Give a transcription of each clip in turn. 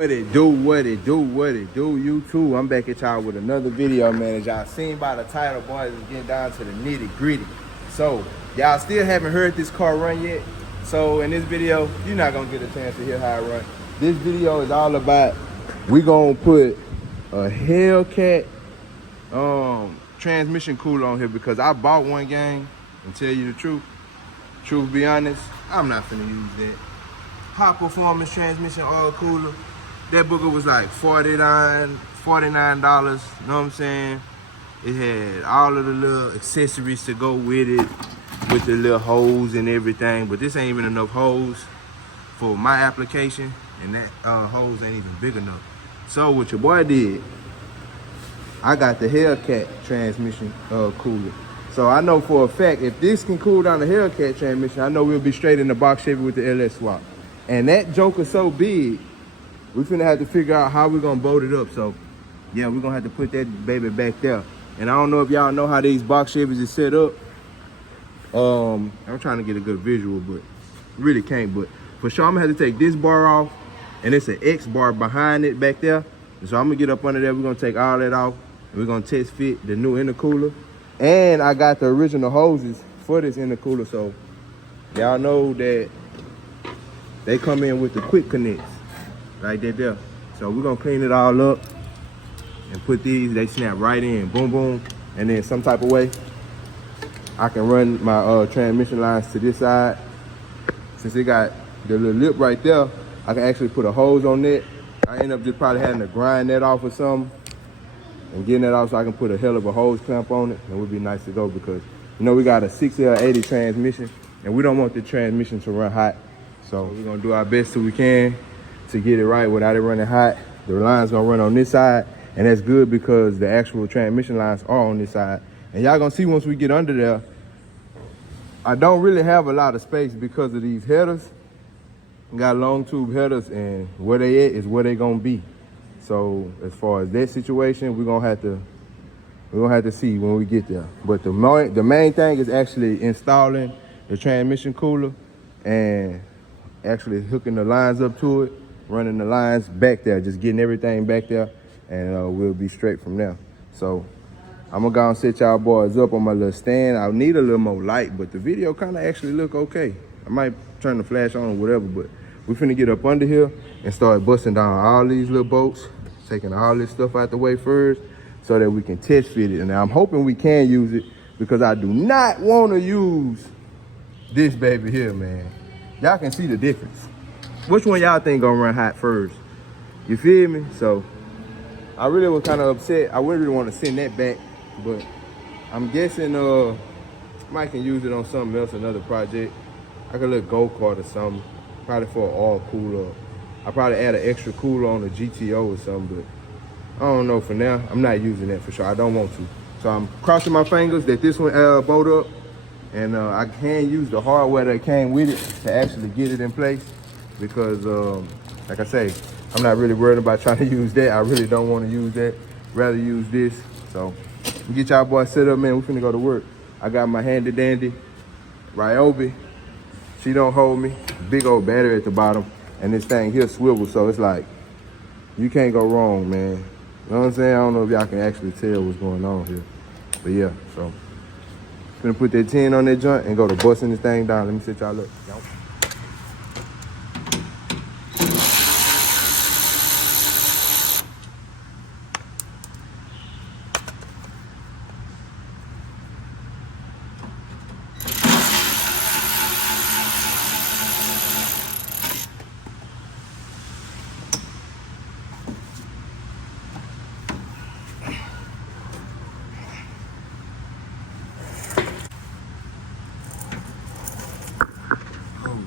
What it do, what it do, what it do, YouTube. I'm back at y'all with another video, man. As y'all seen by the title, boys, it's getting down to the nitty gritty. So, y'all still haven't heard this car run yet. So, in this video, you're not gonna get a chance to hear how it run. This video is all about, we gonna put a HellCat transmission cooler on here because I bought one gang, and tell you the truth be honest, I'm not finna use that. High performance transmission oil cooler. That booger was like $49, you know what I'm saying? It had all of the little accessories to go with it, with the little hose and everything, but this ain't even enough hose for my application, and that hose ain't even big enough. So what your boy did, I got the HellCat transmission cooler. So I know for a fact, if this can cool down the HellCat transmission, I know we'll be straight in the box Chevy with the LS swap. And that joker so big, we finna have to figure out how we're gonna bolt it up. So yeah, we're gonna have to put that baby back there. And I don't know if y'all know how these box Chevys is set up. I'm trying to get a good visual, but really can't. But for sure, I'm gonna have to take this bar off, and it's an X bar behind it back there. And so I'm gonna get up under there, we're gonna take all that off, and we're gonna test fit the new intercooler. And I got the original hoses for this intercooler, so y'all know that they come in with the quick connects. Right there. So we're gonna clean it all up and put these, they snap right in, boom, boom. And then some type of way, I can run my transmission lines to this side. Since it got the little lip right there, I can actually put a hose on it. I end up just probably having to grind that off or something and getting that off so I can put a hell of a hose clamp on it. And it would be nice to go because, you know, we got a 6L80 transmission and we don't want the transmission to run hot. So we're gonna do our best till we can to get it right without it running hot. The line's gonna run on this side, and that's good because the actual transmission lines are on this side. And y'all gonna see once we get under there, I don't really have a lot of space because of these headers. We got long tube headers, and where they at is where they gonna be. So as far as that situation, we're gonna have to see when we get there. But the main thing is actually installing the transmission cooler and actually hooking the lines up to it, running the lines back there, just getting everything back there, and we'll be straight from there. So I'm gonna go and set y'all boys up on my little stand. I'll need a little more light, but the video kind of actually look okay. I might turn the flash on or whatever, but we finna get up under here and start busting down all these little bolts, taking all this stuff out the way first so that we can test fit it. And I'm hoping we can use it because I do not want to use this baby here, man. Y'all can see the difference. Which one y'all think gonna run hot first? You feel me? So I really was kind of upset. I wouldn't really want to send that back, but I'm guessing Mike can use it on something else, another project. Like a little go-kart or something, probably for an all cooler. I'll probably add an extra cooler on the GTO or something, but I don't know for now. I'm not using that for sure. I don't want to. So I'm crossing my fingers that this one bolt up, and I can use the hardware that came with it to actually get it in place because, like I say, I'm not really worried about trying to use that. I really don't want to use that. Rather use this. So we get y'all boys set up, man. We finna go to work. I got my handy dandy Ryobi. She don't hold me. Big old battery at the bottom, and this thing here swivels, so it's like you can't go wrong, man. You know what I'm saying? I don't know if y'all can actually tell what's going on here, but yeah. So gonna put that 10 on that joint and go to busting this thing down. Let me set y'all up.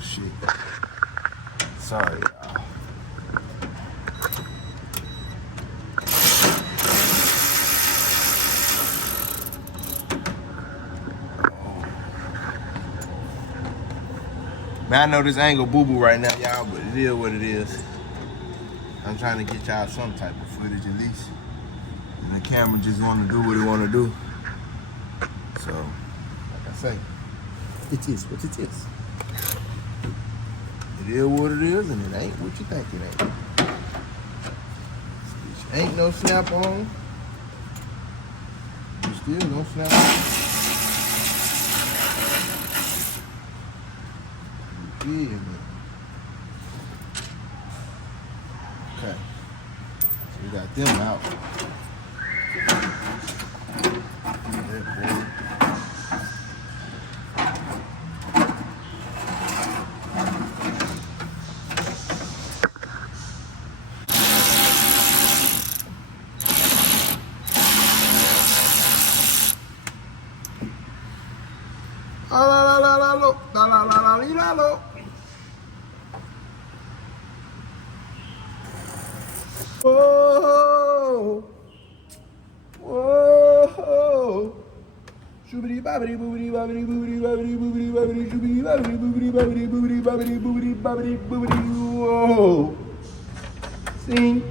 Shit. Sorry, y'all. Man, I know this angle boo-boo right now, y'all, but it is what it is. I'm trying to get y'all some type of footage at least. And the camera just want to do what it want to do. So, like I say, it is what it is. It is what it is, and it ain't what you think it ain't. Ain't no snap on. You still no snap on. You feel me? Okay. So we got them out. Whoa, whoa, shoobity bobbity boobity bobbity boobity bobbity boobity bobbity shoobity bobbity boobity bobbity boobity bobbity boobity bobbity boobity. Whoa, see?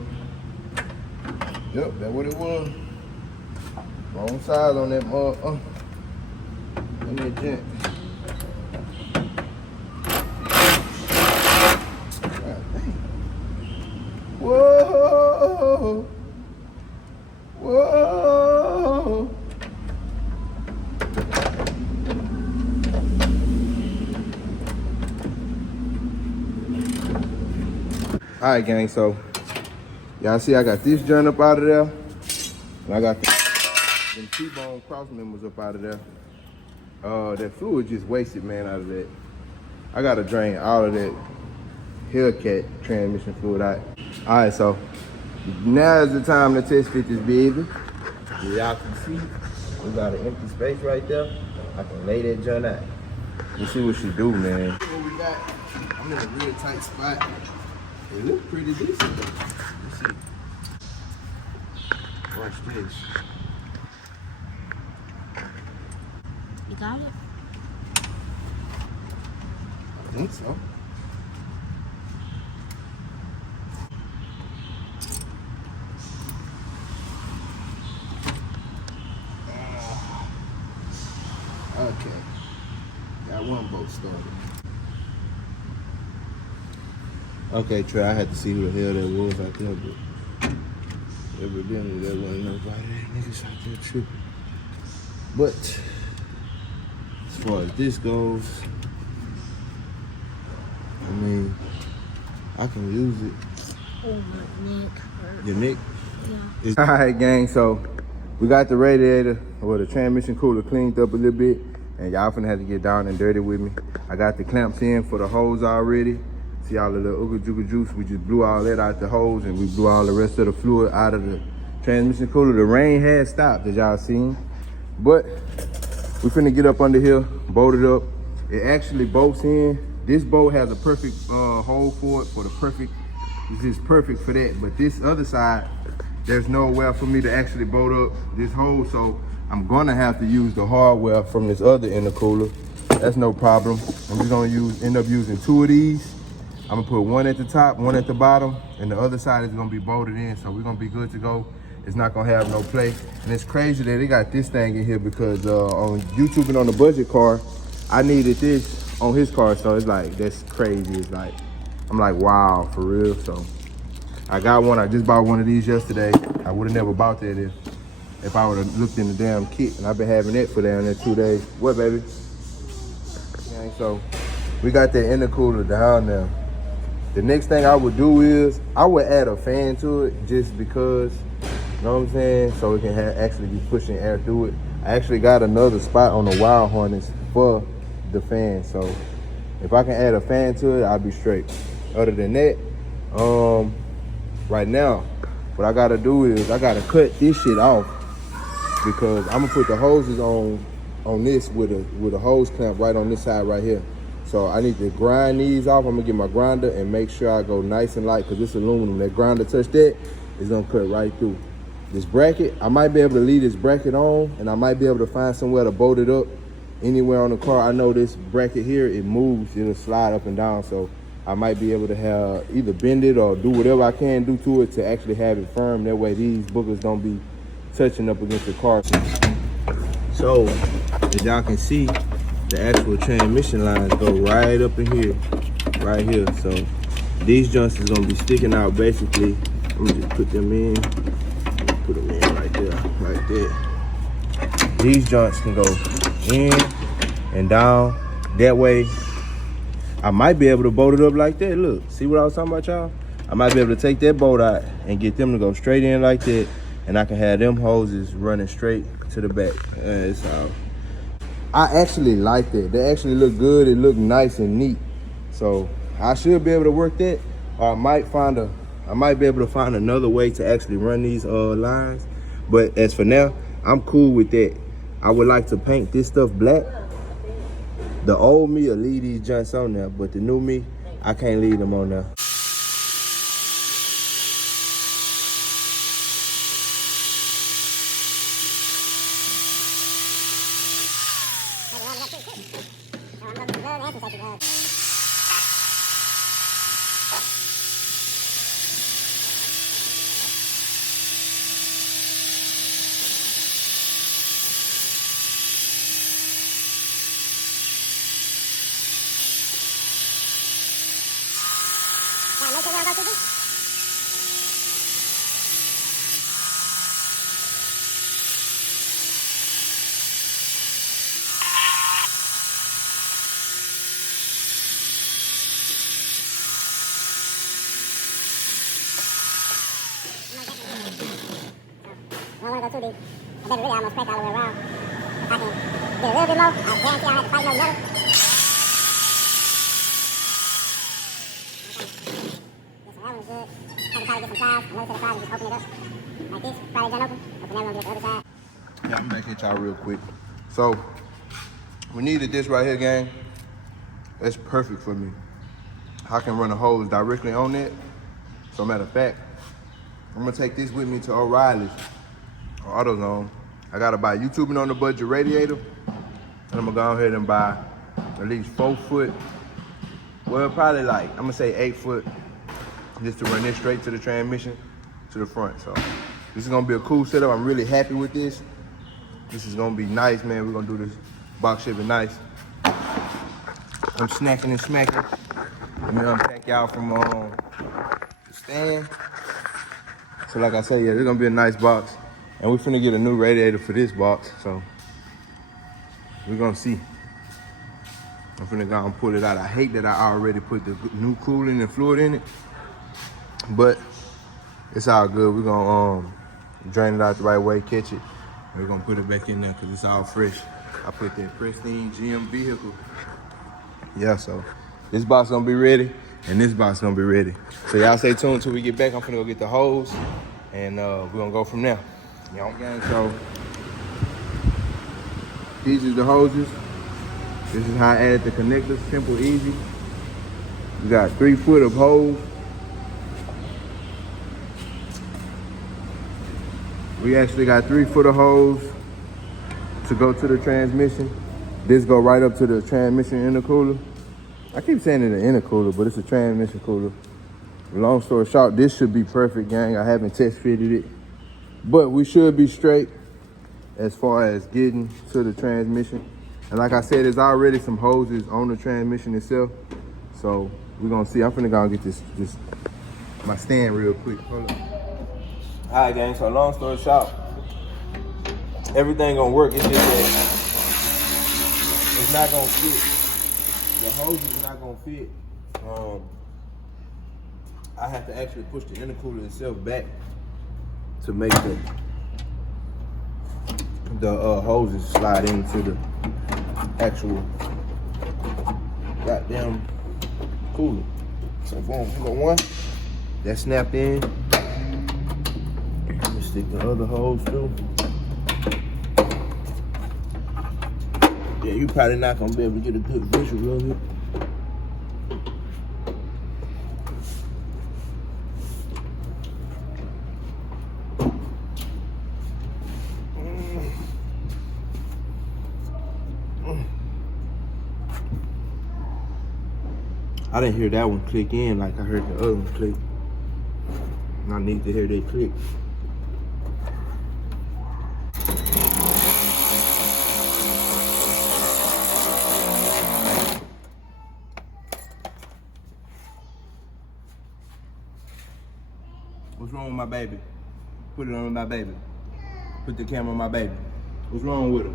Yep, that's what it was. Wrong side on that mug. On that jet. God dang. Whoa, whoa. All right, gang, so y'all see I got this joint up out of there, and I got them T-bone cross members up out of there. That fluid just wasted, man, out of that. I gotta drain all of that HellCat transmission fluid out. All right, so now is the time to test fit this baby. Y'all can see we got an empty space right there. I can lay that joint out. Let's see what she do, man. What we got? I'm in a real tight spot. It looks pretty decent though. Let's see. Watch this. You got it? I think so. Okay. Got one boat started. Okay, Trey, I had to see who the hell that was out there, but evidently there wasn't nobody. Niggas out there tripping. But as far as this goes, I mean, I can use it. Oh, my neck hurts. Your neck? Yeah. All right, gang, so we got the radiator or the transmission cooler cleaned up a little bit, and y'all finna have to get down and dirty with me. I got the clamps in for the hose already. See all the little ooga jooga juice, we just blew all that out the hose, and we blew all the rest of the fluid out of the transmission cooler. The rain had stopped, as y'all seen, but we finna get up under here, bolt it up. It actually bolts in. This bolt has a perfect hole for it, it's just perfect for that. But this other side, there's nowhere for me to actually bolt up this hole, so I'm gonna have to use the hardware from this other intercooler. That's no problem. I'm just gonna end up using two of these. I'm gonna put one at the top, one at the bottom, and the other side is gonna be bolted in, so we're gonna be good to go. It's not gonna have no play. And it's crazy that they got this thing in here because on YouTube and on the budget car, I needed this on his car, so it's like, that's crazy. It's like, I'm like, wow, for real. So I got one, I just bought one of these yesterday. I would've never bought that if I would've looked in the damn kit, and I've been having it for down there 2 days. What, baby? Okay, so we got that intercooler down there. The next thing I would do is, I would add a fan to it just because, you know what I'm saying? So it can actually be pushing air through it. I actually got another spot on the wire harness for the fan. So if I can add a fan to it, I'll be straight. Other than that, right now, what I gotta do is I gotta cut this shit off because I'm gonna put the hoses on this with a hose clamp right on this side right here. So I need to grind these off. I'm gonna get my grinder and make sure I go nice and light because it's aluminum. That grinder touch that, it's gonna cut right through. This bracket, I might be able to leave this bracket on and I might be able to find somewhere to bolt it up anywhere on the car. I know this bracket here, it moves, it'll slide up and down. So I might be able to have either bend it or do whatever I can do to it to actually have it firm. That way these boogers don't be touching up against the car. So as y'all can see, the actual transmission lines go right up in here, right here. So these joints is gonna be sticking out basically Let me just put them in. Put them in right there, like that. These joints can go in and down. That way, I might be able to bolt it up like that. Look, see what I was talking about, y'all? I might be able to take that bolt out and get them to go straight in like that, and I can have them hoses running straight to the back. It's all. I actually like that. They actually look good. It look nice and neat. So I should be able to work that. Or I might be able to find another way to actually run these lines. But as for now, I'm cool with that. I would like to paint this stuff black. The old me will leave these joints on there, but the new me, I can't leave them on there. I don't want to go too deep. I better really almost crack all the way around. If I can get a little bit more, I guarantee I'll have to fight no metal. Okay. So that one's good. I can probably get some ties. Another set of ties and just open it up. Like this. Probably done open. Open that one, get the other side. Yeah, I'm back at y'all real quick. So, we needed this right here, gang. That's perfect for me. I can run a hose directly on it. So, matter of fact, I'm gonna take this with me to O'Reilly's or AutoZone. I gotta buy YouTubing on the budget radiator, and I'm gonna go ahead and buy at least 4 foot, well, probably like, I'm gonna say 8 foot, just to run this straight to the transmission, to the front. So this is gonna be a cool setup. I'm really happy with this. This is gonna be nice, man. We're gonna do this box shaping nice. I'm snacking and smacking. Let me unpack y'all from the stand. So like I said, yeah, this is gonna be a nice box. And we're finna get a new radiator for this box, so we're gonna see. I'm finna go and pull it out. I hate that I already put the new cooling and fluid in it, but it's all good. We're gonna drain it out the right way, catch it, and we're gonna put it back in there because it's all fresh. I put that pristine GM vehicle. Yeah, so this box gonna be ready, and this box gonna be ready. So y'all stay tuned till we get back. I'm finna go get the hose, and we're gonna go from there. Y'all gang, so these are the hoses. This is how I added the connectors, simple, easy. We got 3 foot of hose. We actually got 3 foot of hose to go to the transmission. This go right up to the transmission intercooler. I keep saying it's an intercooler, but it's a transmission cooler. Long story short, this should be perfect, gang. I haven't test fitted it, but we should be straight as far as getting to the transmission. And like I said, there's already some hoses on the transmission itself. So we're gonna see. I'm finna go and get this my stand real quick. Hold on. All right, gang, so long story short, everything gonna work. It's just that it's not gonna fit. The hose is not gonna fit. I have to actually push the intercooler itself back to make the hoses slide into the actual goddamn cooler. So boom, we got one that snapped in. Let me stick the other hose through. Yeah, you probably not gonna be able to get a good visual of it. I didn't hear that one click in like I heard the other one click. And I need to hear that click. What's wrong with my baby? Put it on my baby. Put the camera on my baby. What's wrong with her?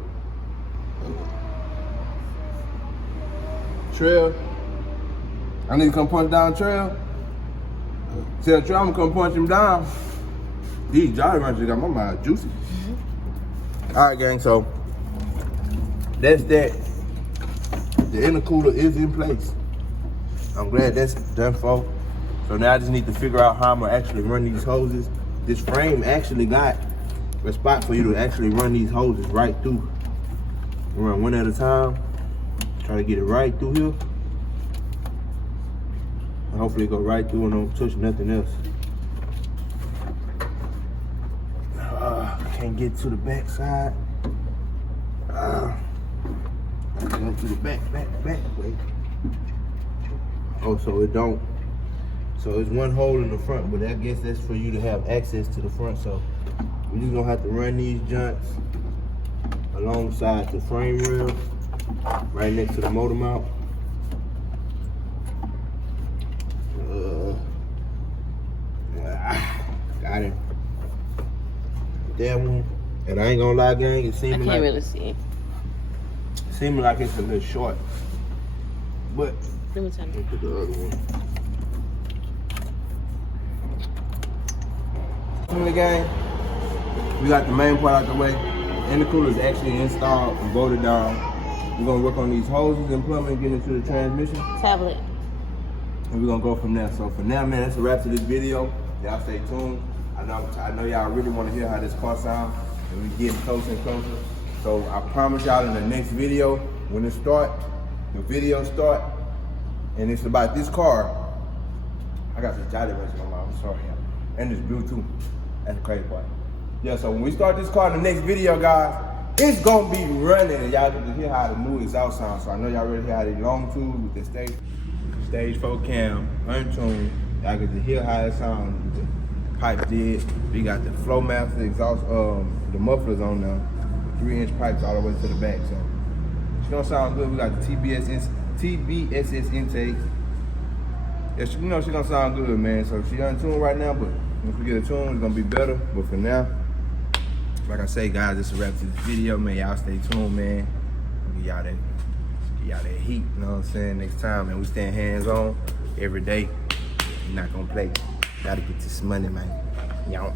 Trail. I need to come punch down Trail. Tell Trail I'm gonna come punch him down. These Jolly Ranchers got my mind juicy. All right, gang, so that's that. The intercooler is in place. I'm glad that's done for. So now I just need to figure out how I'm gonna actually run these hoses. This frame actually got a spot for you to actually run these hoses right through. Run one at a time. Try to get it right through here. And hopefully it go right through and don't touch nothing else. Can't get to the back side. Go to the back way. Oh, so it don't. So it's one hole in the front, but I guess that's for you to have access to the front. So we're just gonna have to run these joints alongside the frame rail, right next to the motor mount. Got it. That one. And I ain't gonna lie, gang, it seems like I can't really see. Seems like it's a little short. But Let me tell you. look at the other one. In the game, we got the main part out the way. Intercooler is actually installed and bolted down. We're gonna work on these hoses and plumbing, get into the transmission. Tablet. And we're gonna go from there. So for now, man, that's a wrap to this video. Y'all stay tuned. I know y'all really want to hear how this car sounds, and we getting closer and closer. So I promise y'all in the next video, when it start, the video start, and it's about this car. I got this Jolly Rancher on my arm, I'm sorry, y'all. And this Bluetooth. That's the crazy part. Yeah, so when we start this car in the next video, guys, it's gonna be running, and y'all get to hear how the new exhaust sounds. So I know y'all already hear how they long tube with the stage 4 cam, untuned. Y'all get to hear how it sounds. The pipes did. We got the Flowmaster exhaust, the mufflers on now. 3-inch pipes all the way to the back. So it's gonna sound good. We got the TBSS intake. Yeah, you know she's gonna sound good, man. So she untuned right now, but once we get it tuned, it's gonna be better. But for now, like I say, guys, this is a wrap to this video, man. Y'all stay tuned, man. Give y'all that heat, you know what I'm saying? Next time, man, we staying hands on every day. You're not gonna play. Gotta get this money, man. Y'all.